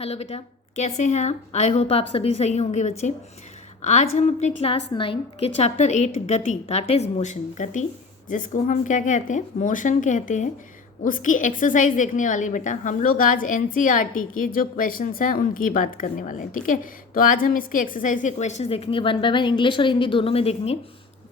Hello बेटा, कैसे हैं आप? आई होप आप सभी सही होंगे बच्चे। आज हम अपने क्लास 9 के चैप्टर 8 गति, दैट इज़ मोशन, गति जिसको हम क्या कहते हैं, मोशन कहते हैं, उसकी एक्सरसाइज देखने वाले बेटा। हम लोग आज एनसीईआरटी के जो क्वेश्चंस हैं उनकी बात करने वाले हैं, ठीक है। तो आज हम इसके एक्सरसाइज के क्वेश्चंस देखेंगे, वन बाय वन, इंग्लिश और हिंदी दोनों में देखेंगे।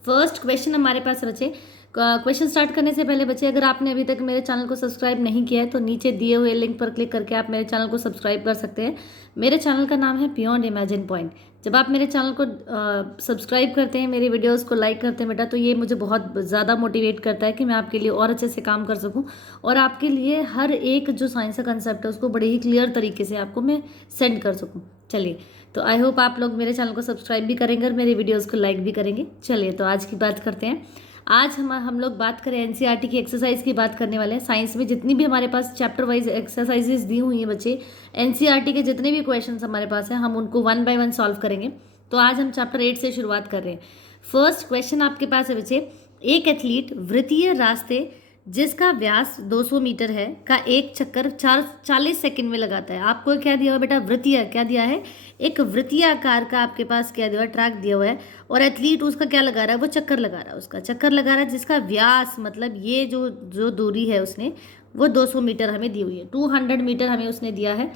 फर्स्ट क्वेश्चन हमारे पास बच्चे, क्वेश्चन स्टार्ट करने से पहले बच्चे, अगर आपने अभी तक मेरे चैनल को सब्सक्राइब नहीं किया है तो नीचे दिए हुए लिंक पर क्लिक करके आप मेरे चैनल को सब्सक्राइब कर सकते हैं। मेरे चैनल का नाम है बियॉन्ड इमेजिन पॉइंट। जब आप मेरे चैनल को सब्सक्राइब करते हैं, मेरी वीडियोस को लाइक करते हैं बेटा, तो ये मुझे बहुत ज़्यादा मोटिवेट करता है कि मैं आपके लिए और अच्छे से काम कर सकूं और आपके लिए हर एक जो साइंस का कंसेप्ट है उसको बड़े ही क्लियर तरीके से आपको मैं सेंड कर सकूँ। चलिए, तो आई होप आप लोग मेरे चैनल को सब्सक्राइब भी करेंगे और मेरे वीडियोज़ को लाइक भी करेंगे। चलिए, तो आज की बात करते हैं। आज हम लोग बात करें एनसीईआरटी की एक्सरसाइज की बात करने वाले हैं। साइंस में जितनी भी हमारे पास चैप्टर वाइज एक्सरसाइजेज दी हुई हैं बच्चे, एनसीईआरटी के जितने भी क्वेश्चंस हमारे पास हैं हम उनको वन बाय वन सॉल्व करेंगे। तो आज हम चैप्टर 8 से शुरुआत कर रहे हैं। फर्स्ट क्वेश्चन आपके पास है बच्चे, एक एथलीट वृत्तीय रास्ते जिसका व्यास 200 मीटर है का एक चक्कर 40 सेकंड में लगाता है। आपको क्या दिया हुआ बेटा? वृत्तीय क्या दिया है? एक वृत्तीय आकार का आपके पास क्या दिया हुआ है? ट्रैक दिया हुआ है और एथलीट उसका क्या लगा रहा है? वो चक्कर लगा रहा है, उसका चक्कर लगा रहा है जिसका व्यास, मतलब ये जो दूरी है उसने, वो 200 मीटर हमें दी हुई है। 200 मीटर हमें उसने दिया है।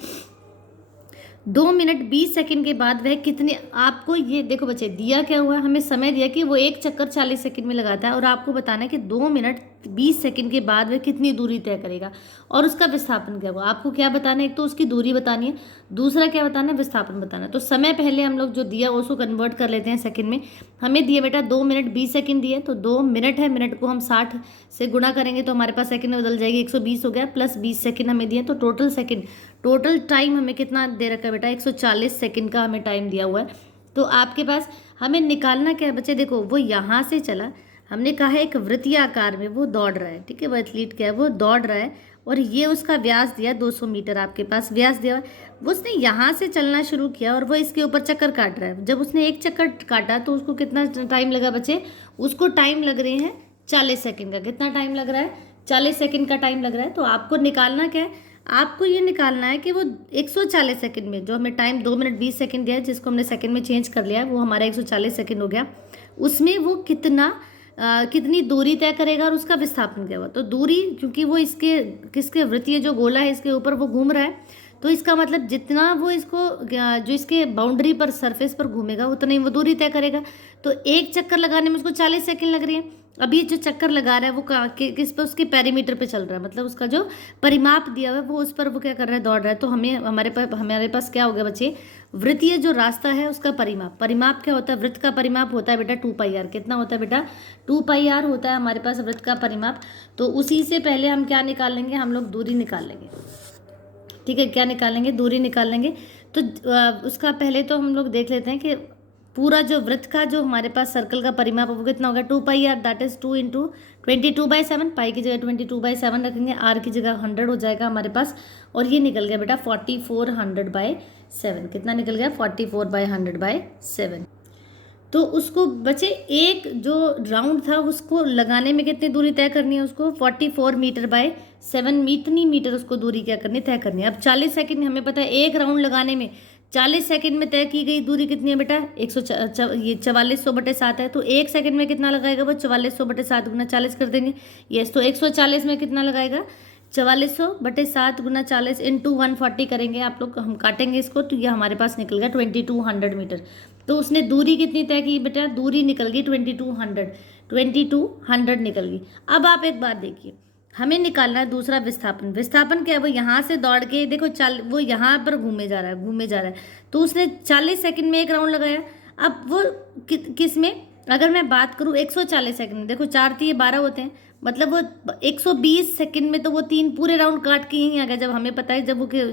2 मिनट 20 सेकंड के बाद वह कितने, आपको ये देखो बच्चे, दिया क्या हुआ है? हमें समय दिया कि वो एक चक्कर 40 सेकंड में लगाता है और आपको बताना है कि 2 मिनट 20 सेकंड के बाद वह कितनी दूरी तय करेगा और उसका विस्थापन क्या होगा। आपको क्या बताना है? एक तो उसकी दूरी बतानी है, दूसरा क्या बताना है? विस्थापन बताना है। तो समय पहले हम लोग जो दिया उसको कन्वर्ट कर लेते हैं सेकंड में। हमें दिए बेटा 2 मिनट 20 सेकंड दिए, तो 2 मिनट है, मिनट को हम 60 से गुणा करेंगे तो हमारे पास सेकंड में बदल जाएगी, 120 हो गया, प्लस 20 सेकंड हमें दिए, तो टोटल टाइम हमें कितना दे रखा है बेटा? 140 सेकंड का हमें टाइम दिया हुआ है। तो आपके पास हमें निकालना क्या है बच्चे? देखो, वो यहाँ से चला, हमने कहा है एक वृत्तीय आकार में वो दौड़ रहा है, ठीक है। वो एथलीट क्या है? वो दौड़ रहा है और ये उसका व्यास दिया 200 मीटर, आपके पास व्यास दिया हुआ है। वो उसने यहाँ से चलना शुरू किया और वो इसके ऊपर चक्कर काट रहा है। जब उसने एक चक्कर काटा तो उसको कितना टाइम लगा बच्चे? उसको टाइम लग रहे हैं 40 सेकंड का। कितना टाइम लग रहा है? 40 सेकंड का टाइम लग रहा है। तो आपको निकालना क्या है? आपको ये निकालना है कि वो 140 सेकंड में, जो हमें टाइम 2 मिनट 20 सेकंड दिया है, जिसको हमने सेकंड में चेंज कर लिया है, वो हमारा 140 सेकंड हो गया। उसमें वो कितनी दूरी तय करेगा और उसका विस्थापन क्या हुआ। तो दूरी, क्योंकि वो किसके वृत्तीय जो गोला है इसके ऊपर वो घूम रहा है, तो इसका मतलब जितना वो जो इसके बाउंड्री पर, सरफेस पर घूमेगा, उतना ही वो दूरी तय करेगा। तो एक चक्कर लगाने में उसको 40 सेकंड लग रही है। अभी जो चक्कर लगा रहा है वो किस पर? उसके पेरीमीटर पे चल रहा है, मतलब उसका जो परिमाप दिया हुआ है वो उस पर वो क्या कर रहा है? दौड़ रहा है। तो हमारे पास क्या हो गया बच्चे? वृत्तीय जो रास्ता है उसका परिमाप क्या होता है? वृत्त का परिमाप होता है बेटा 2πr। कितना होता है बेटा? 2πr होता है हमारे पास वृत्त का परिमाप। तो उसी से पहले हम क्या निकाल लेंगे? हम लोग दूरी निकाल लेंगे, ठीक है। क्या निकालेंगे? दूरी निकाल लेंगे। तो उसका पहले तो हम लोग देख लेते हैं कि पूरा जो वृत्त का जो हमारे पास सर्कल का परिमाप है वो कितना होगा? 2πr, that is 2 into 22/7। पाई की जगह 22/7 रखेंगे, आर की जगह 100 हो जाएगा हमारे पास, और ये निकल गया बेटा 4400/7। कितना निकल गया? 44/100/7। तो उसको बचे एक जो राउंड था उसको लगाने में कितनी दूरी तय करनी है? उसको 44 मीटर/7, इतनी मीटर उसको दूरी क्या करनी, तय करनी है। अब 40 सेकंड हमें पता है, एक राउंड लगाने में 40 सेकंड में तय की गई दूरी कितनी है बेटा? ये 4400/7 है। तो एक सेकंड में कितना लगाएगा वो? 4400/7 गुना 40 कर देंगे। यस, तो 140 में कितना लगाएगा? 4400/7 गुना 40 इंटू 140 करेंगे आप लोग, हम काटेंगे इसको, तो ये हमारे पास निकल गया 2200 मीटर। तो उसने दूरी कितनी तय की बेटा? दूरी निकल गई 2200 निकल गई। अब आप एक बात देखिए, हमें निकालना है दूसरा विस्थापन क्या है? वो यहाँ से दौड़ के देखो, वो यहाँ पर घूमे जा रहा है। तो उसने 40 सेकंड में एक राउंड लगाया। अब वो किस में, अगर मैं बात करूँ 140 सेकंड में, देखो 4 3 12 होते हैं, मतलब वो 120 सेकंड में तो वो 3 पूरे राउंड काट के यहीं आ गया। जब हमें पता है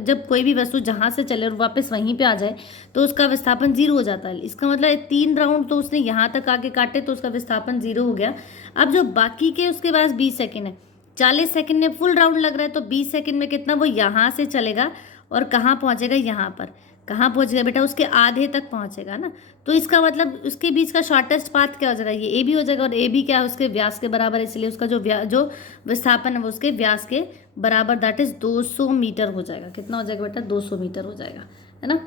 जब कोई भी वस्तु जहाँ से चले और वापस वहीं पे आ जाए तो उसका विस्थापन 0 हो जाता है। इसका मतलब 3 राउंड तो उसने यहाँ तक आके काटे तो उसका विस्थापन 0 हो गया। अब जो बाकी के उसके पास 20 सेकंड है, 40 सेकंड में फुल राउंड लग रहा है, तो 20 सेकंड में कितना? वो यहाँ से चलेगा और कहाँ पहुँचेगा? यहाँ पर। कहाँ पहुँच गया बेटा, उसके आधे तक पहुँचेगा ना। तो इसका मतलब उसके बीच का शॉर्टेस्ट पाथ क्या हो जाएगा, ये ए बी हो जाएगा, और ए बी क्या है, उसके व्यास के बराबर है, इसलिए उसका जो विस्थापन है वो उसके व्यास के बराबर, दैट इज 200 मीटर हो जाएगा। कितना हो जाएगा बेटा, 200 मीटर हो जाएगा, है ना।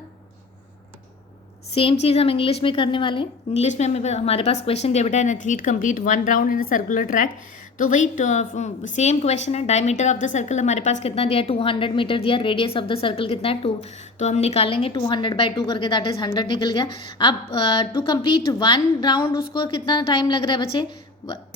सेम चीज़ हम इंग्लिश में करने वाले हैं। इंग्लिश में हमारे पास क्वेश्चन दिया बेटा, an athlete complete 1 round in a circular track. तो वही सेम क्वेश्चन है। डायमीटर ऑफ द सर्कल हमारे पास कितना दिया है, 200 मीटर दिया। रेडियस ऑफ द सर्कल कितना है, 2। तो हम निकालेंगे 200/2 करके, दैट इज 100 निकल गया। अब टू कंप्लीट 1 राउंड उसको कितना टाइम लग रहा है बच्चे,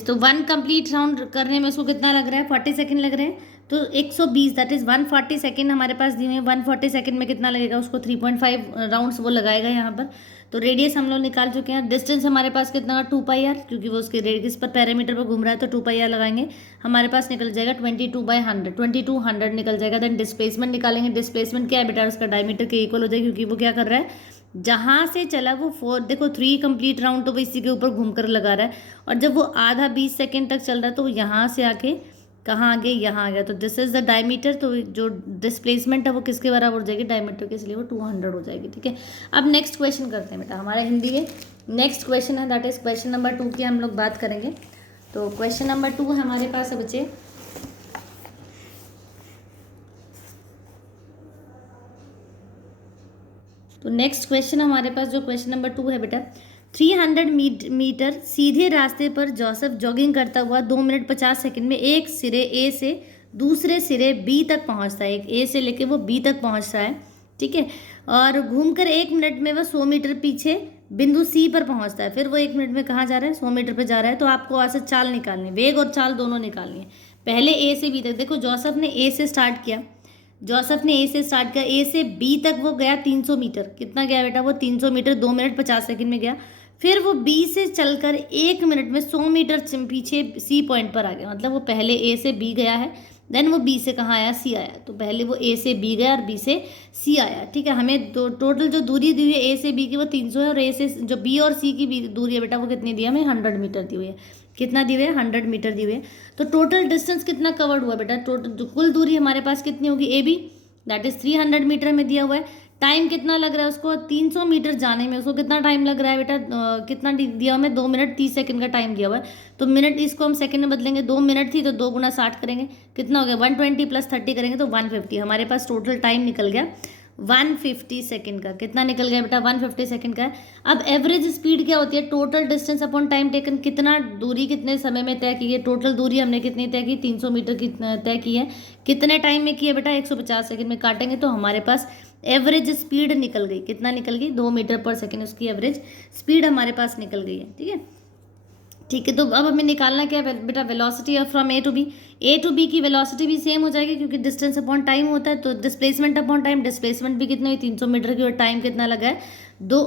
तो 1 कंप्लीट राउंड करने में उसको कितना लग रहा है, 40 सेकेंड लग रहे हैं। तो 120 दैट इज 140 सेकेंड हमारे पास दिए हैं। 140 सेकेंड में कितना लगेगा उसको, 3.5 राउंड्स वो लगाएगा यहाँ पर। तो रेडियस हम लोग निकाल चुके हैं। डिस्टेंस हमारे पास कितना, 2πr, क्योंकि वो उसके रेडियस पर पैरामीटर पर घूम रहा है, तो 2πr लगाएंगे। हमारे पास निकल जाएगा 22/100, 2200 निकल जाएगा। देन डिस्प्लेसमेंट निकालेंगे। डिस्प्लेसमेंट क्या है बेटा, उसका डायमीटर के इक्वल हो जाएगा, क्योंकि वो क्या कर रहा है, जहाँ से चला वो 4, देखो 3 कंप्लीट राउंड तो वो इसी के ऊपर घूम कर लगा रहा है, और जब वो आधा 20 सेकेंड तक चल रहा है तो यहाँ से आके कहाँ आ गया, यहाँ आ गया। तो दिस इज द डायमीटर। तो जो डिस्प्लेसमेंट है वो किसके बराबर हो जाएगी, डायमीटर के, इसलिए वो 200 हो जाएगी। ठीक है, अब नेक्स्ट क्वेश्चन करते हैं बेटा, हमारा हिंदी है। नेक्स्ट क्वेश्चन है, दैट इज क्वेश्चन नंबर 2 की हम लोग बात करेंगे। तो क्वेश्चन नंबर 2 हमारे पास है बच्चे, तो नेक्स्ट क्वेश्चन हमारे पास जो क्वेश्चन नंबर 2 है बेटा, 300 मीटर सीधे रास्ते पर जोसेफ जॉगिंग करता हुआ 2 मिनट 50 सेकंड में एक सिरे ए से दूसरे सिरे बी तक पहुंचता है। एक ए से लेके वो बी तक पहुंचता है, ठीक है, और घूमकर 1 मिनट में वह 100 मीटर पीछे बिंदु सी पर पहुंचता है। फिर वो 1 मिनट में कहाँ जा रहा है, 100 मीटर पर जा रहा है। तो आपको वहाँ से चाल निकालनी है, वेग और चाल दोनों निकालनी है। पहले ए से बी तक, देखो जोसेफ ने ए से स्टार्ट किया, ए से बी तक वो गया 300 मीटर। कितना गया बेटा, वो 300 मीटर 2 मिनट 50 सेकंड में गया। फिर वो बी से चलकर 1 मिनट में 100 मीटर पीछे सी पॉइंट पर आ गया। मतलब वो पहले ए से बी गया है, देन वो बी से कहाँ आया, सी आया। तो पहले वो ए से बी गया और बी से सी आया, ठीक है। हमें टोटल जो दूरी दी हुई है ए से बी की वो 300 है, और ए से जो बी और सी की दूरी है बेटा वो कितनी दी है, हमें 100 मीटर दी हुई है। कितना दी हुई है, 100 मीटर दी हुई है। तो टोटल डिस्टेंस कितना कवर्ड हुआ बेटा, टोटल कुल दूरी हमारे पास कितनी होगी, A B, that is 300 meter में दिया हुआ है। टाइम कितना लग रहा है उसको, 300 मीटर जाने में उसको कितना टाइम लग रहा है बेटा, कितना दिया हुआ है, 2 मिनट 30 सेकंड का टाइम दिया हुआ है। तो मिनट इसको हम सेकंड में बदलेंगे, 2 मिनट थी तो 2 गुना 60 करेंगे, कितना हो गया, 120 + 30 करेंगे तो 150। हमारे पास टोटल टाइम निकल गया 150 सेकंड का। कितना निकल गया बेटा, 150 सेकंड का है। अब एवरेज स्पीड क्या होती है, total distance upon time taken, कितना दूरी कितने समय में तय की है। टोटल दूरी हमने कितनी तय की, 300 मीटर की तय की है। कितने टाइम में की है बेटा, 150 सेकंड में काटेंगे तो हमारे पास एवरेज स्पीड निकल गई। कितना निकल गई, 2 मीटर पर सेकंड उसकी एवरेज स्पीड हमारे पास निकल गई है, ठीक है। ठीक है, तो अब हमें निकालना क्या है बेटा, velocity from A to B की वेलोसिटी भी सेम हो जाएगी, क्योंकि डिस्टेंस अपॉन टाइम होता है। तो डिस्प्लेसमेंट अपॉन टाइम, डिस्प्लेसमेंट भी कितनी हुई, 300 मीटर की, और टाइम कितना लगा है,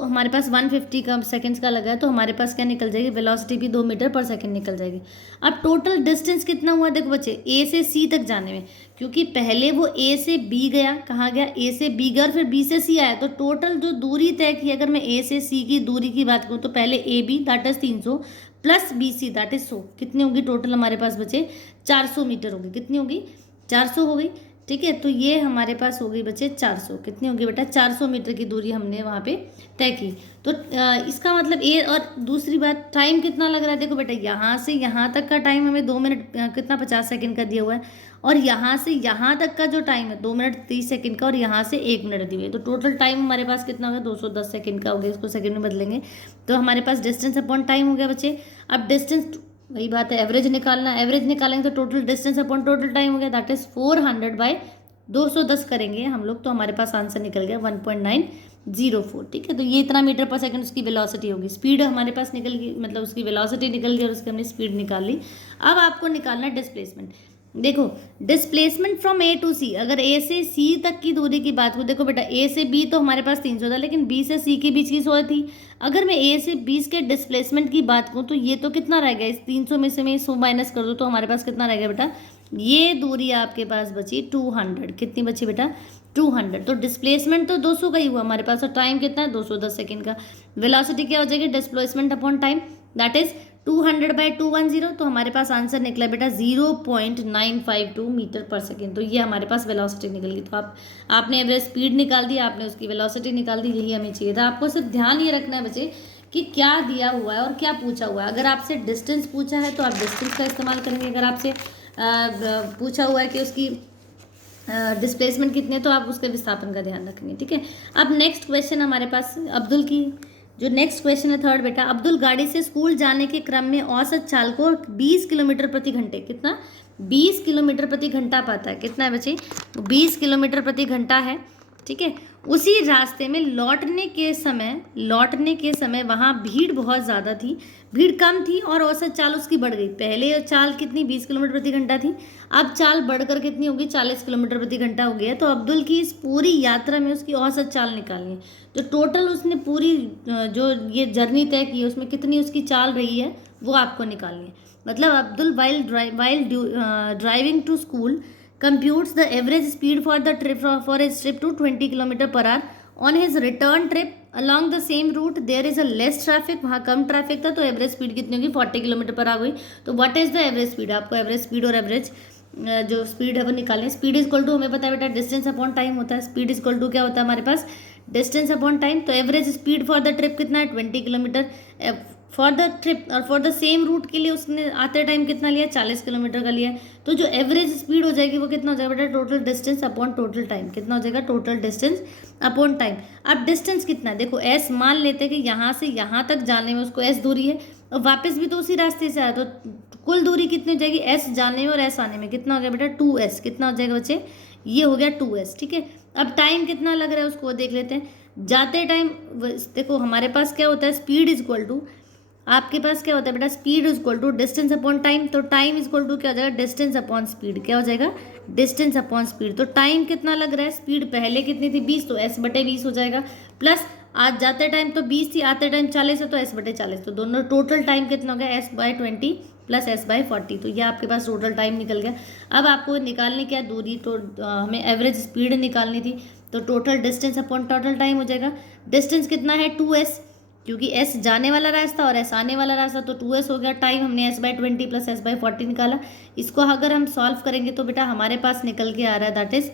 हमारे पास 150 का सेकंड्स का लगा है। तो हमारे पास क्या निकल जाएगी, वेलोसिटी भी 2 मीटर पर सेकंड निकल जाएगी। अब टोटल डिस्टेंस कितना हुआ, देखो बच्चे, ए से सी तक जाने में, क्योंकि पहले वो ए से बी गया, कहाँ गया, ए से बी गया, और फिर बी से सी आया। तो टोटल जो दूरी तय की, अगर मैं ए से सी की दूरी की बात करूँ, तो पहले A B that is 300 plus B C that is 100, कितनी होगी टोटल हमारे पास बचे, 400 मीटर होगी। कितनी होगी, 400 हो गई, ठीक है। तो ये हमारे पास हो गई बच्चे 400, कितनी होगी बेटा, 400 मीटर की दूरी हमने वहाँ पे तय की। तो इसका मतलब ये, और दूसरी बात, टाइम कितना लग रहा है, देखो बेटा, यहाँ से यहाँ तक का टाइम हमें 2 मिनट कितना 50 सेकंड का दिया हुआ है, और यहाँ से यहाँ तक का जो टाइम है 2 मिनट 30 सेकंड का, और यहाँ से 1 मिनट दी हुई है। तो टोटल टाइम हमारे पास कितना होगा, 210 सेकंड का हो गया। इसको सेकंड में बदलेंगे तो हमारे पास डिस्टेंस अपॉन टाइम हो गया बच्चे। अब डिस्टेंस, वही बात है, एवरेज निकालना, एवरेज निकालेंगे तो total distance upon total time हो गया, दैट इज 400/210 करेंगे हम लोग, तो हमारे पास आंसर निकल गया 1.904, ठीक है। तो ये इतना मीटर पर सेकंड उसकी वेलोसिटी होगी। स्पीड हमारे पास निकल गई, मतलब उसकी वेलोसिटी निकल गई और उसकी हमने स्पीड निकाल ली। अब आपको निकालना है डिस्प्लेसमेंट। देखो, डिस्प्लेसमेंट फ्रॉम ए टू सी, अगर ए से सी तक की दूरी की बात करूँ, देखो बेटा, ए से बी तो हमारे पास 300 था, लेकिन बी से सी के बीच की 100 थी। अगर मैं ए से 20 के डिस्प्लेसमेंट की बात करूँ तो ये तो कितना रह गया, इस 300 में से मैं 100 माइनस कर दूँ तो हमारे पास कितना रह गया बेटा, ये दूरी आपके पास बची 200। कितनी बची बेटा, 200। तो डिस्प्लेसमेंट तो 200 का ही हुआ हमारे पास, और टाइम कितना है, 210 सेकंड का। वेलोसिटी क्या हो जाएगी, displacement upon time, that is 200/210, तो हमारे पास आंसर निकला बेटा 0.952 मीटर पर सेकेंड। तो ये हमारे पास वेलोसिटी निकल गई। तो आपने एवरेज स्पीड निकाल दी, आपने उसकी वेलोसिटी निकाल दी, यही हमें चाहिए था। आपको सिर्फ ध्यान ये रखना है बच्चे कि क्या दिया हुआ है और क्या पूछा हुआ है। अगर आपसे डिस्टेंस पूछा है तो आप डिस्टेंस का इस्तेमाल करेंगे, अगर आपसे पूछा हुआ है कि उसकी डिस्प्लेसमेंट कितनी है तो आप उसके विस्थापन का ध्यान रखेंगे, ठीक है। अब नेक्स्ट क्वेश्चन हमारे पास अब्दुल की, जो नेक्स्ट क्वेश्चन है थर्ड बेटा, अब्दुल गाड़ी से स्कूल जाने के क्रम में औसत चाल को 20 किलोमीटर प्रति घंटे, कितना 20 किलोमीटर प्रति घंटा पाता है। कितना है बच्चे, 20 किलोमीटर प्रति घंटा है, ठीक है। उसी रास्ते में लौटने के समय वहाँ भीड़ बहुत ज़्यादा थी, भीड़ कम थी और औसत चाल उसकी बढ़ गई। पहले चाल कितनी 20 किलोमीटर प्रति घंटा थी, अब चाल बढ़कर कितनी होगी 40 किलोमीटर प्रति घंटा हो गया है। तो अब्दुल की इस पूरी यात्रा में उसकी औसत चाल निकालनी है। तो टोटल उसने पूरी जो ये जर्नी तय की है उसमें कितनी उसकी चाल रही है वो आपको निकालनी है। मतलब Abdul while driving to school computes the average speed for the trip for his trip to 20 km/h. On his return trip along the same route there is a less traffic, वहाँ कम ट्रैफिक था, तो एवरेज स्पीड कितनी होगी 40 km/h हुई। तो what is the average speed, आपको average speed और average जो स्पीड है वो निकालनी। स्पीड इज इक्वल टू हमें पता है बेटा डिस्टेंस अपॉन टाइम होता है। स्पीड इज इक्वल टू क्या होता है हमारे पास, डिस्टेंस अपॉन टाइम। तो average speed for the trip कितना है 20 किलोमीटर फॉर द ट्रिप, और फॉर द सेम रूट के लिए उसने आते टाइम कितना लिया 40 किलोमीटर का लिया। तो जो एवरेज स्पीड हो जाएगी वो कितना हो जाएगा बेटा, total distance upon total time. कितना हो जाएगा, टोटल डिस्टेंस अपॉन टाइम। अब डिस्टेंस कितना है, देखो एस मान लेते हैं कि यहाँ से यहाँ तक जाने में उसको एस दूरी है और वापस भी तो उसी रास्ते से आया, तो कुल दूरी कितनी हो जाएगी, एस जाने में और एस आने में कितना हो गया बेटा 2s। कितना हो जाएगा बच्चे, ये हो गया 2s, ठीक है। अब टाइम कितना लग रहा है उसको देख लेते हैं। जाते टाइम देखो हमारे पास क्या होता है, स्पीड इज इक्वल टू, आपके पास क्या होता है बेटा, speed is equal to distance upon time. तो टाइम इज इक्वल टू क्या हो जाएगा, डिस्टेंस अपॉन स्पीड। क्या हो जाएगा, डिस्टेंस अपॉन स्पीड। तो टाइम कितना लग रहा है, स्पीड पहले कितनी थी 20, तो s/20 हो जाएगा, प्लस आज जाते टाइम तो 20 थी, आते टाइम 40 है तो s/40। तो दोनों टोटल टाइम कितना हो गया, s/20 प्लस s/40। तो ये आपके पास टोटल टाइम निकल गया। अब आपको निकालनी क्या दूरी, तो हमें एवरेज स्पीड निकालनी थी, तो total distance upon total time हो जाएगा। डिस्टेंस कितना है 2s, क्योंकि s जाने वाला रास्ता और s आने वाला रास्ता, तो 2s हो गया। टाइम हमने s/20 प्लस s/40 निकाला। इसको अगर हम सॉल्व करेंगे तो बेटा हमारे पास निकल के आ रहा है दैट इज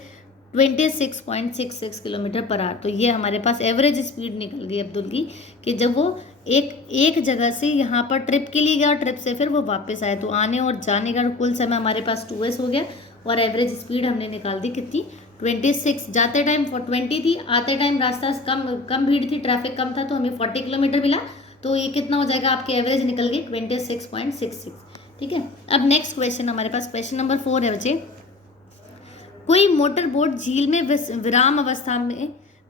26.66 km/h। तो ये हमारे पास एवरेज स्पीड निकल गई अब्दुल की, कि जब वो एक जगह से यहाँ पर ट्रिप के लिए गया और ट्रिप से फिर वो वापस आए, तो आने और जाने का कुल समय हमारे पास 2s हो गया और एवरेज स्पीड हमने निकाल दी कितनी 26। जाते टाइम 20 थी, आते टाइम रास्ता कम भीड़ थी, ट्रैफिक कम था, तो हमें 40 किलोमीटर मिला। तो ये कितना हो जाएगा, आपके एवरेज निकल गई 26.66, ठीक है। अब नेक्स्ट क्वेश्चन हमारे पास क्वेश्चन नंबर 4 है बच्चे। कोई मोटर बोट झील में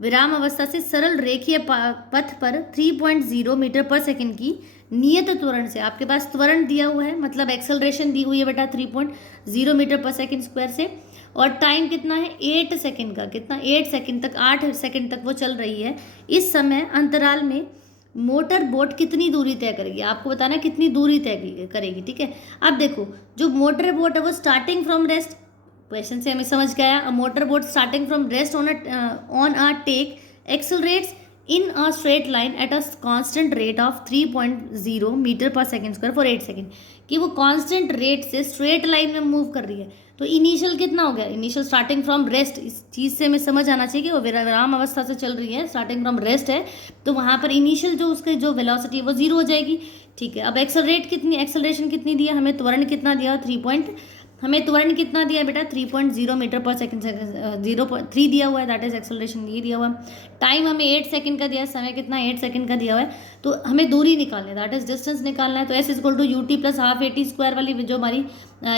विराम अवस्था से सरल रेखीय पथ पर 3.0 मीटर पर सेकंड की नियत त्वरण से, आपके पास त्वरण दिया हुआ है, मतलब एक्सेलरेशन दी हुई है बेटा 3.0 मीटर पर सेकंड स्क्वायर से, और टाइम कितना है 8 सेकंड का, कितना 8 सेकंड तक, 8 सेकंड तक वो चल रही है। इस समय अंतराल में मोटर बोट कितनी दूरी तय करेगी, आपको बताना है कितनी दूरी तय करेगी, ठीक है। अब देखो जो मोटर बोट है वो स्टार्टिंग फ्रॉम रेस्ट, क्वेश्चन से हमें समझ गया, a motor boat starting from rest on a lake accelerates in a straight line at a constant rate of 3.0 meter per second square for 8 second, कि वो constant rate से straight line में move कर रही है। तो इनिशियल कितना हो गया, इनिशियल स्टार्टिंग फ्रॉम रेस्ट, इस चीज़ से हमें समझ आना चाहिए कि वो विराम अवस्था से चल रही है, स्टार्टिंग फ्रॉम रेस्ट है, तो वहाँ पर इनिशियल जो उसके जो वेलोसिटी है वो 0 हो जाएगी, ठीक है। अब एक्सेलरेशन कितनी दिया, हमें त्वरण कितना दिया हमें त्वरण कितना दिया बेटा 3.0 मीटर पर सेकंड, 0.3 दिया हुआ है, दैट इज एक्सेलरेशन ये दिया हुआ है। टाइम हमें 8 सेकंड का दिया है, समय कितना 8 सेकंड का दिया हुआ है। तो हमें दूरी निकालनी है, दैट इज डिस्टेंस निकालना है। तो s equal to ut plus half at square वाली जो हमारी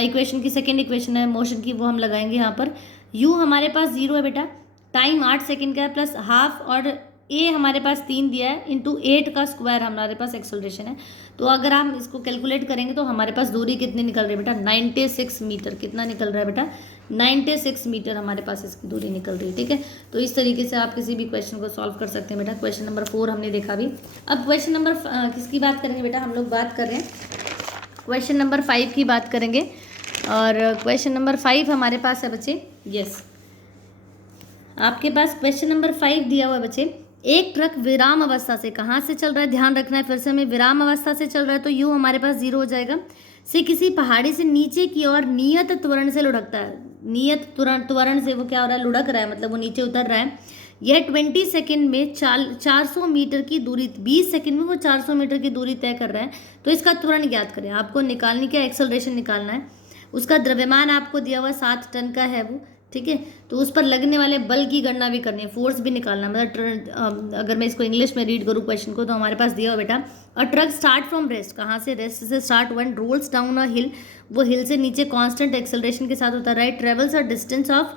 इक्वेशन की सेकेंड इक्वेशन है मोशन की, वो हम लगाएंगे यहाँ पर। u हमारे पास 0 है बेटा, टाइम 8 सेकंड का है, प्लस हाफ, और a हमारे पास 3 दिया है, इंटू 8 का स्क्वायर हमारे पास एक्सेलरेशन है। तो अगर हम इसको कैलकुलेट करेंगे तो हमारे पास दूरी कितनी निकल रही है बेटा 96 मीटर। कितना निकल रहा है बेटा 96 मीटर हमारे पास इसकी दूरी निकल रही है, ठीक है। तो इस तरीके से आप किसी भी क्वेश्चन को सॉल्व कर सकते हैं बेटा। क्वेश्चन नंबर 4 हमने देखा भी। अब क्वेश्चन नंबर किसकी बात करेंगे बेटा, हम लोग बात कर रहे हैं क्वेश्चन नंबर 5 की बात करेंगे। और क्वेश्चन नंबर 5 हमारे पास है बच्चे, यस आपके पास क्वेश्चन नंबर 5 दिया हुआ है बच्चे। एक ट्रक विराम अवस्था से, कहाँ से चल रहा है ध्यान रखना है फिर से हमें, विराम अवस्था से चल रहा है तो यू हमारे पास 0 हो जाएगा, से किसी पहाड़ी से नीचे की ओर नियत त्वरण से लुढ़कता है। नियत त्वरण से वो क्या हो रहा है, लुढ़क रहा है, मतलब वो नीचे उतर रहा है। यह 20 सेकेंड में 400 मीटर की दूरी, 20 सेकेंड में वो 400 मीटर की दूरी तय कर रहा है। तो इसका त्वरण ज्ञात करें, आपको निकालनी क्या, एक्सेलरेशन निकालना है। उसका द्रव्यमान आपको दिया हुआ 7 टन का है वो, ठीक है। तो उस पर लगने वाले बल की गणना भी करनी है, फोर्स भी निकालना है। मतलब अगर मैं इसको इंग्लिश में रीड करूँ क्वेश्चन को, तो हमारे पास दिया हुआ बेटा, अ ट्रक स्टार्ट फ्रॉम रेस्ट, कहाँ से, रेस्ट से स्टार्ट हुआ, रोल्स डाउन अ हिल, वो हिल से नीचे कांस्टेंट एक्सेलरेशन के साथ होता है, right, travels a distance of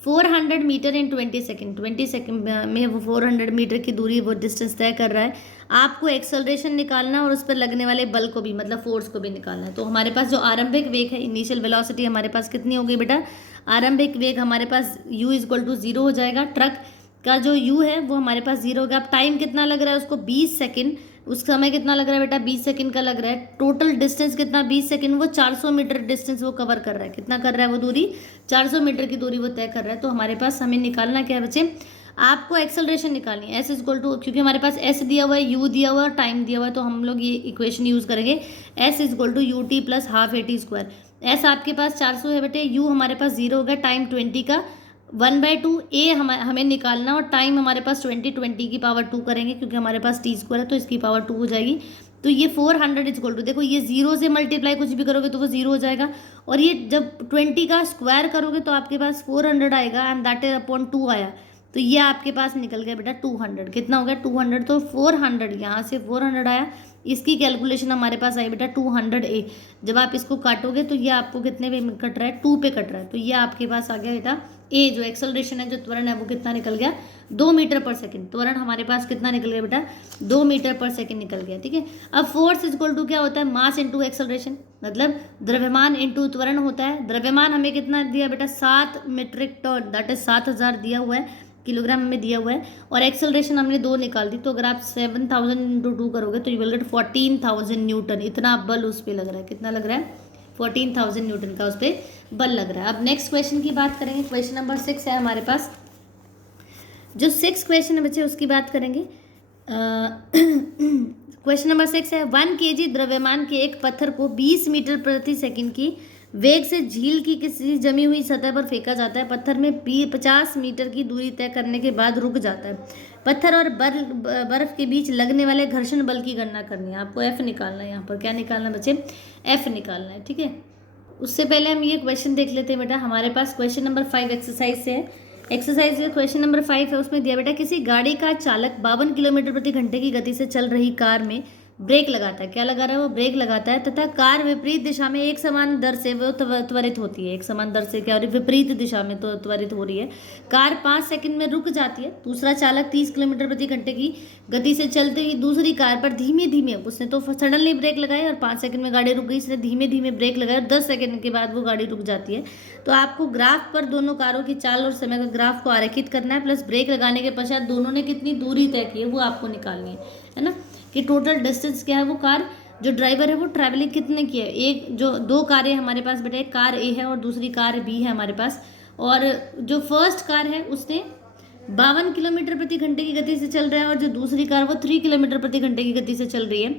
400 meter in 20 second, 20 second में वो 400 मीटर की दूरी, वो डिस्टेंस तय कर रहा है। आपको एक्सेलरेशन निकालना है और उस पर लगने वाले बल को भी, मतलब फोर्स को भी निकालना है। तो हमारे पास जो आरंभिक वेग है, इनिशियल वेलोसिटी हमारे पास कितनी हो गई बेटा, आरंभिक वेग हमारे पास u इक्वल टू 0 हो जाएगा। ट्रक का जो u है वो हमारे पास 0 होगा। अब टाइम कितना लग रहा है उसको, 20 सेकेंड, उस समय कितना लग रहा है बेटा, 20 सेकंड का लग रहा है। टोटल डिस्टेंस कितना, 20 सेकंड, वो 400 मीटर डिस्टेंस वो कवर कर रहा है। कितना कर रहा है वो दूरी, 400 मीटर की दूरी वो तय कर रहा है। तो हमारे पास हमें निकालना क्या है बच्चे, आपको एक्सेलरेशन निकालनी है, एस इक्वल टू, क्योंकि हमारे पास एस दिया हुआ है, यू दिया हुआ है, टाइम दिया हुआ है, तो हम लोग ये इक्वेशन यूज़ करेंगे, S equal to U T plus half A T square. S आपके पास 400 है बेटे, यू हमारे पास 0 हो गया, टाइम 20 का 1/2, ए हमें निकालना, और टाइम हमारे पास 20 की पावर 2 करेंगे, क्योंकि हमारे पास टी स्क्वायर है तो इसकी पावर 2 हो जाएगी। तो ये 400 इक्वल टू, देखो ये 0 से मल्टीप्लाई कुछ भी करोगे तो वो 0 हो जाएगा, और ये जब 20 का स्क्वायर करोगे तो आपके पास 400 आएगा, एंड दैट इज अपॉन 2 आया, तो ये आपके पास निकल गया बेटा 200। कितना हो गया 200, तो 400 यहाँ से 400 आया, इसकी कैलकुलेशन हमारे पास आई बेटा 200 ए। जब आप इसको काटोगे तो ये आपको कितने पे कट रहा है, 2 पे कट रहा है, तो ये आपके पास आ गया बेटा ए, जो एक्सेलरेशन है, जो त्वरण है, वो कितना निकल गया, 2 मीटर पर सेकंड। त्वरण हमारे पास कितना निकल गया बेटा, 2 मीटर पर सेकंड निकल गया, ठीक है। अब फोर्स इक्वल टू क्या होता है, मास इंटू एक्सेलरेशन, मतलब द्रव्यमान इंटू त्वरण होता है। द्रव्यमान हमें कितना दिया बेटा, 7 मीट्रिक टन, दैट इज 7000 दिया हुआ है, किलोग्राम हमें दिया हुआ है, और एक्सेलरेशन हमने 2 निकाल दी। तो अगर आप 7000 इंटू 2 करोगे तो यू विल गेट 14000 न्यूटन, इतना बल उस पर लग रहा है। कितना लग रहा है, 14000 न्यूटन का उस पर बल लग रहा है। अब नेक्स्ट क्वेश्चन की बात करेंगे, क्वेश्चन नंबर 6 है हमारे पास। जो 6 क्वेश्चन है बच्चे उसकी बात करेंगे। क्वेश्चन नंबर 6 है, 1 kg द्रव्यमान के एक पत्थर को 20 मीटर प्रति सेकंड की वेग से झील की किसी जमी हुई सतह पर फेंका जाता है। पत्थर में 50 मीटर की दूरी तय करने के बाद रुक जाता है। पत्थर और बर्फ के बीच लगने वाले घर्षण बल की गणना करनी है। आपको एफ निकालना है, यहाँ पर क्या निकालना है बच्चे, एफ निकालना है, ठीक है। उससे पहले हम ये क्वेश्चन देख लेते हैं बेटा, हमारे पास क्वेश्चन नंबर 5 एक्सरसाइज से है। एक्सरसाइज क्वेश्चन नंबर 5 है, उसमें दिया बेटा, किसी गाड़ी का चालक 52 किलोमीटर प्रति घंटे की गति से चल रही कार में ब्रेक लगाता है। क्या लगा रहा है वो, ब्रेक लगाता है, तथा कार विपरीत दिशा में एक समान दर से वो त्वरित होती है। एक समान दर से क्या हो रही है, विपरीत दिशा में तो त्वरित हो रही है। कार 5 सेकंड में रुक जाती है। दूसरा चालक 30 किलोमीटर प्रति घंटे की गति से चलते ही दूसरी कार पर धीमे धीमे, उसने तो सडनली ब्रेक लगाई और 5 सेकंड में गाड़ी रुक गई, इसने धीमे धीमे ब्रेक लगाया और 10 सेकंड के बाद वो गाड़ी रुक जाती है। तो आपको ग्राफ पर दोनों कारों की चाल और समय का ग्राफ को आरेखित करना है, प्लस ब्रेक लगाने के पश्चात दोनों ने कितनी दूरी तय की है वो आपको निकालनी है ना, कि टोटल डिस्टेंस क्या है, वो कार जो ड्राइवर है वो ट्रैवलिंग कितने की है। एक जो 2 कारें हमारे पास बेटा, एक कार ए है और दूसरी कार बी है हमारे पास, और जो फर्स्ट कार है उसने 52 किलोमीटर प्रति घंटे की गति से चल रहा है, और जो दूसरी कार वो 3 किलोमीटर प्रति घंटे की गति से चल रही है।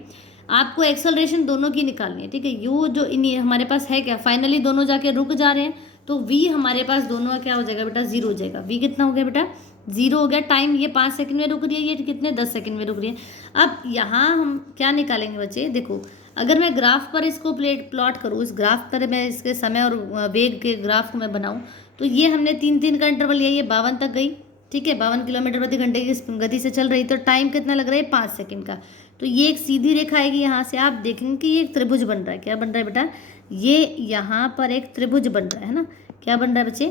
आपको एक्सेलरेशन दोनों की निकालनी है, ठीक है। यू जो हमारे पास है क्या, फाइनली दोनों जाके रुक जा रहे हैं, तो वी हमारे पास दोनों क्या हो जाएगा बेटा, 0 हो जाएगा। वी कितना हो गया बेटा, 0 हो गया। टाइम ये 5 सेकंड में रुक रही है, ये कितने 10 सेकंड में रुक रही है। अब यहाँ हम क्या निकालेंगे बच्चे, देखो अगर मैं ग्राफ पर इसको प्लॉट करूँ, इस ग्राफ पर मैं इसके समय और वेग के ग्राफ को मैं बनाऊँ, तो ये हमने 3-3 का इंटरवल लिया, ये 52 तक गई, ठीक है, 52 किलोमीटर प्रति घंटे की गति से चल रही, तो टाइम कितना लग रहा है 5 सेकंड का। तो ये एक सीधी रेखा आएगी, यहाँ से आप देखेंगे कि ये एक त्रिभुज बन रहा है। क्या बन रहा है बेटा, ये यहाँ पर एक त्रिभुज बन रहा है ना, क्या बन रहा है बच्चे,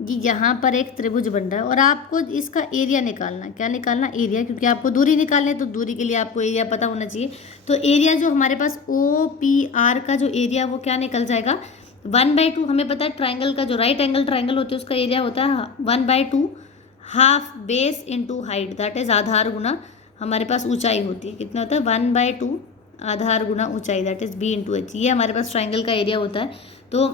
ये यहाँ पर एक त्रिभुज बन रहा है, और आपको इसका एरिया निकालना, क्या निकालना, एरिया, क्योंकि आपको दूरी निकालनी है तो दूरी के लिए आपको एरिया पता होना चाहिए। तो एरिया जो हमारे पास OPR का जो एरिया वो क्या निकल जाएगा, 1/2, हमें पता है ट्राइंगल का जो राइट एंगल ट्राइंगल होते हैं उसका एरिया होता है 1/2 half base into height, that is आधार गुना हमारे पास ऊंचाई होती है। कितना होता है, 1/2 आधार गुना ऊंचाई, that is B into H, ये हमारे पास ट्राइंगल का एरिया होता है। तो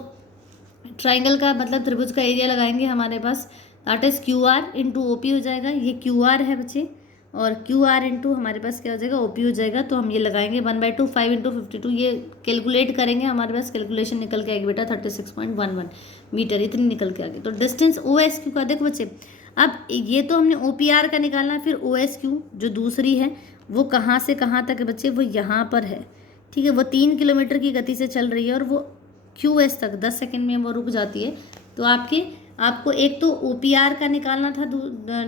ट्राइंगल का मतलब त्रिभुज का एरिया लगाएंगे हमारे पास, that is QR into OP हो जाएगा। ये QR है बच्चे, और क्यू आर इंटू हमारे पास क्या हो जाएगा, ओपी हो जाएगा। तो हम ये लगाएंगे 1/2 5 × 52, ये कैलकुलेट करेंगे, हमारे पास कैलकुलेशन निकल के आएगी बेटा 36.11 मीटर, इतनी निकल के आ गई। तो डिस्टेंस ओ एस क्यू का देखो बच्चे, अब ये तो हमने ओ पी आर का निकालना है, फिर ओ एस क्यू जो दूसरी है वो कहाँ से कहाँ तक है बच्चे, वो यहाँ पर है, ठीक है। वो 3 किलोमीटर की गति से चल रही है और वो क्यू एस तक 10 सेकेंड में वो रुक जाती है। तो आपको एक तो ओ पी आर का निकालना था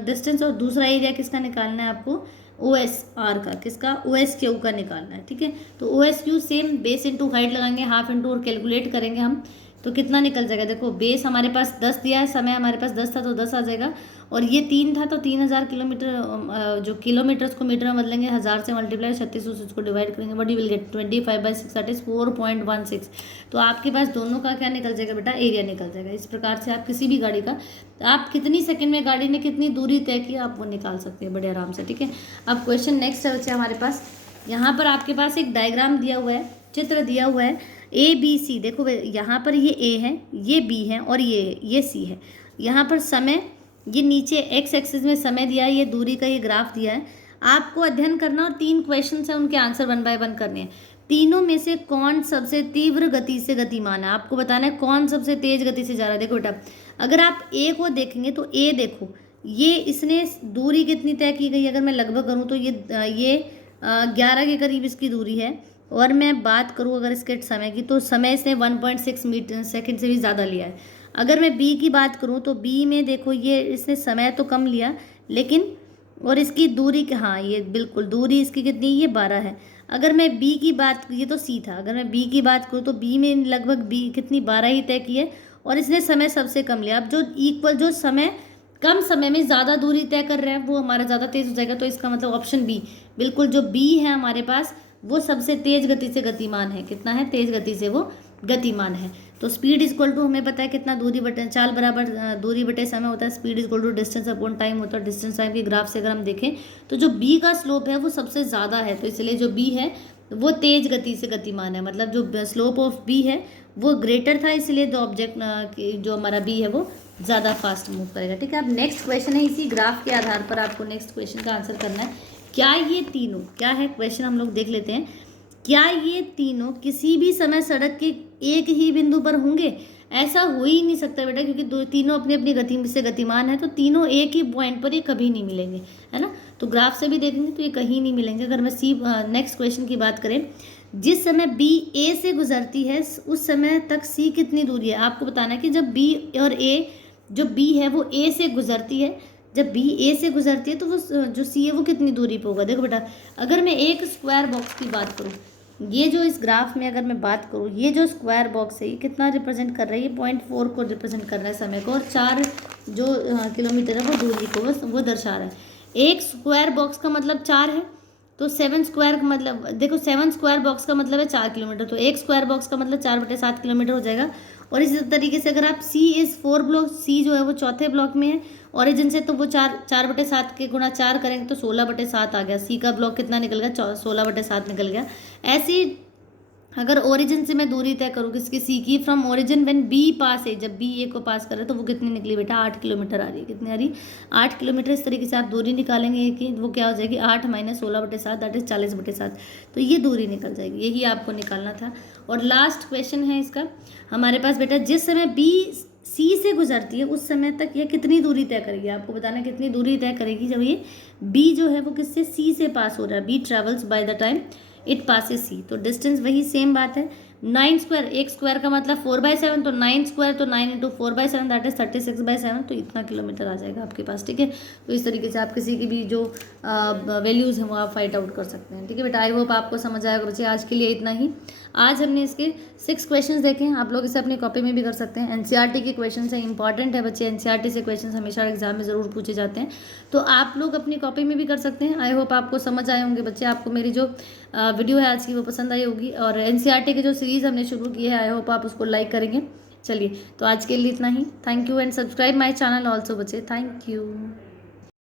डिस्टेंस, और दूसरा एरिया किसका निकालना है आपको, ओ एस आर का, किसका, ओ एस क्यू का निकालना है, ठीक है। तो O S Q same base into height लगाएंगे, हाफ इंटू, और कैलकुलेट करेंगे हम, तो कितना निकल जाएगा। देखो बेस हमारे पास 10 दिया है, समय हमारे पास 10 था तो 10 आ जाएगा, और ये 3 था तो 3000 किलोमीटर, जो किलोमीटर्स को मीटर में बदलेंगे, 1000 से मल्टीप्लाई 3600 से इसको डिवाइड करेंगे, but you will get 25/6 that is 4.16। तो आपके पास दोनों का क्या निकल जाएगा बेटा, एरिया निकल जाएगा। इस प्रकार से आप किसी भी गाड़ी का, आप कितनी सेकंड में गाड़ी ने कितनी दूरी तय की आप वो निकाल सकते हैं बड़े आराम से, ठीक है। अब क्वेश्चन नेक्स्ट है बच्चे हमारे पास, यहाँ पर आपके पास एक डायग्राम दिया हुआ है, चित्र दिया हुआ है ए बी सी। देखो यहाँ पर ये ए है, ये बी है, और ये सी है। यहाँ पर समय, ये नीचे एक्स एक्सिस में समय दिया है, ये दूरी का ये ग्राफ दिया है। आपको अध्ययन करना, और 3 क्वेश्चन है, उनके आंसर 1 बाय 1 करने हैं। तीनों में से कौन सबसे तीव्र गति से गतिमान है, आपको बताना है कौन सबसे तेज गति से जा रहा है। देखो बेटा, अगर आप ए को देखेंगे तो ए देखो, ये इसने दूरी कितनी तय की गई, अगर मैं लगभग करूँ तो ये 11 के करीब इसकी दूरी है। और मैं बात करूँ अगर इसके समय की, तो समय इसने 1.6 मीटर सेकंड से भी ज़्यादा लिया है। अगर मैं बी की बात करूँ तो बी में देखो, ये इसने समय तो कम लिया, लेकिन और इसकी दूरी, हाँ ये बिल्कुल दूरी इसकी कितनी, ये 12 है। अगर मैं बी की बात, ये तो सी था, अगर मैं बी की बात करूँ तो बी में लगभग बी कितनी 12 ही तय की है, और इसने समय सबसे कम लिया। अब जो इक्वल, जो समय कम समय में ज़्यादा दूरी तय कर रहे हैं वो हमारा ज़्यादा तेज़ हो जाएगा। तो इसका मतलब ऑप्शन बी, बिल्कुल जो बी है हमारे पास वो सबसे तेज गति से गतिमान है। कितना है, तेज गति से वो गतिमान है। तो स्पीड इक्वल टू हमें पता है कितना, दूरी बटे चाल बराबर दूरी बटे समय होता है। Speed equal to distance upon time होता है। डिस्टेंस टाइम के ग्राफ से अगर हम देखें तो जो बी का स्लोप है वो सबसे ज़्यादा है, तो इसलिए जो बी है वो तेज गति से गतिमान है। मतलब जो स्लोप ऑफ बी है वो ग्रेटर था, इसलिए जो ऑब्जेक्ट जो हमारा बी है वो ज़्यादा फास्ट मूव करेगा, ठीक है। अब नेक्स्ट क्वेश्चन है, इसी ग्राफ के आधार पर आपको नेक्स्ट क्वेश्चन का आंसर करना है। क्या ये तीनों, क्या है क्वेश्चन, हम लोग देख लेते हैं। क्या ये तीनों किसी भी समय सड़क के एक ही बिंदु पर होंगे? ऐसा हो ही नहीं सकता बेटा, क्योंकि तीनों अपनी अपनी गति से गतिमान है, तो तीनों एक ही पॉइंट पर ये कभी नहीं मिलेंगे, है ना। तो ग्राफ से भी देखेंगे तो ये कहीं नहीं मिलेंगे। अगर मैं नेक्स्ट क्वेश्चन की बात करें, जिस समय बी ए से गुजरती है उस समय तक सी कितनी दूरी है। आपको बताना है कि जब बी और ए, जो बी है वो ए से गुजरती है, जब बी ए से गुजरती है तो वो जो सी है वो कितनी दूरी पे होगा। देखो बेटा, अगर मैं एक स्क्वायर बॉक्स की बात करूँ, ये जो इस ग्राफ में अगर मैं बात करूँ, ये जो स्क्वायर बॉक्स है ये कितना रिप्रेजेंट कर रहा है, ये 0.4 को रिप्रेजेंट कर रहा है समय को, और 4 जो किलोमीटर है वो दूरी को वो दर्शा रहा है। एक स्क्वायर बॉक्स का मतलब 4 है, तो 7 स्क्वायर का मतलब, देखो 7 स्क्वायर बॉक्स का मतलब है 4 किलोमीटर, तो एक स्क्वायर बॉक्स का मतलब 4/7 किलोमीटर हो जाएगा। और इसी तरीके से अगर आप सी इज़ 4 ब्लॉक, सी जो है वो चौथे ब्लॉक में है ओरिजिन से, तो वो 4/7 के गुणा 4 करेंगे तो 16/7 आ गया। सी का ब्लॉक कितना निकल गया, 16/7 निकल गया। ऐसी अगर ओरिजिन से मैं दूरी तय करूँ किसकी, सी की, फ्रॉम ओरिजिन व्हेन बी पास है, जब बी ए को पास करे तो वो कितनी निकली बेटा, 8 किलोमीटर आ रही है। कितनी आ रही, 8 किलोमीटर। इस तरीके से आप दूरी निकालेंगे कि वो क्या हो जाएगी, 8 - 16/7 दैट इज 40/7। तो ये दूरी निकल जाएगी, यही आपको निकालना था। और लास्ट क्वेश्चन है इसका हमारे पास बेटा, जिस समय बी सी से गुजरती है उस समय तक ये कितनी दूरी तय करेगी। आपको बताना कितनी दूरी तय करेगी जब ये बी जो है वो किससे, सी से पास हो रहा है। B travels by the time it passes C, तो डिस्टेंस वही सेम बात है। 9 स्क्वायर, एक स्क्वायर का मतलब 4/7, तो 9 स्क्वायर तो 9 × 4/7 दैट इज 36/7, तो इतना किलोमीटर आ जाएगा आपके पास, ठीक है। तो इस तरीके से आप किसी की भी जो वैल्यूज़ हैं वो आप फाइंड आउट कर सकते हैं, ठीक है बेटा। आई होप आपको समझ आएगा बच्चे। आज के लिए इतना ही। आज हमने इसके 6 क्वेश्चन देखे हैं, आप लोग इसे अपनी कॉपी में भी कर सकते हैं। एनसीईआरटी के क्वेश्चन है, इंपॉर्टेंट है बच्चे, एनसीईआरटी से क्वेश्चन हमेशा एग्जाम में ज़रूर पूछे जाते हैं, तो आप लोग अपनी कॉपी में भी कर सकते हैं। आई होप आपको समझ आए होंगे बच्चे, आपको मेरी जो वीडियो है आज की वो पसंद आई होगी। और एनसीईआरटी की जो सीरीज़ हमने शुरू की है, आई होप आप उसको लाइक करेंगे। चलिए, तो आज के लिए इतना ही। Thank you and subscribe my channel also बच्चे। Thank you.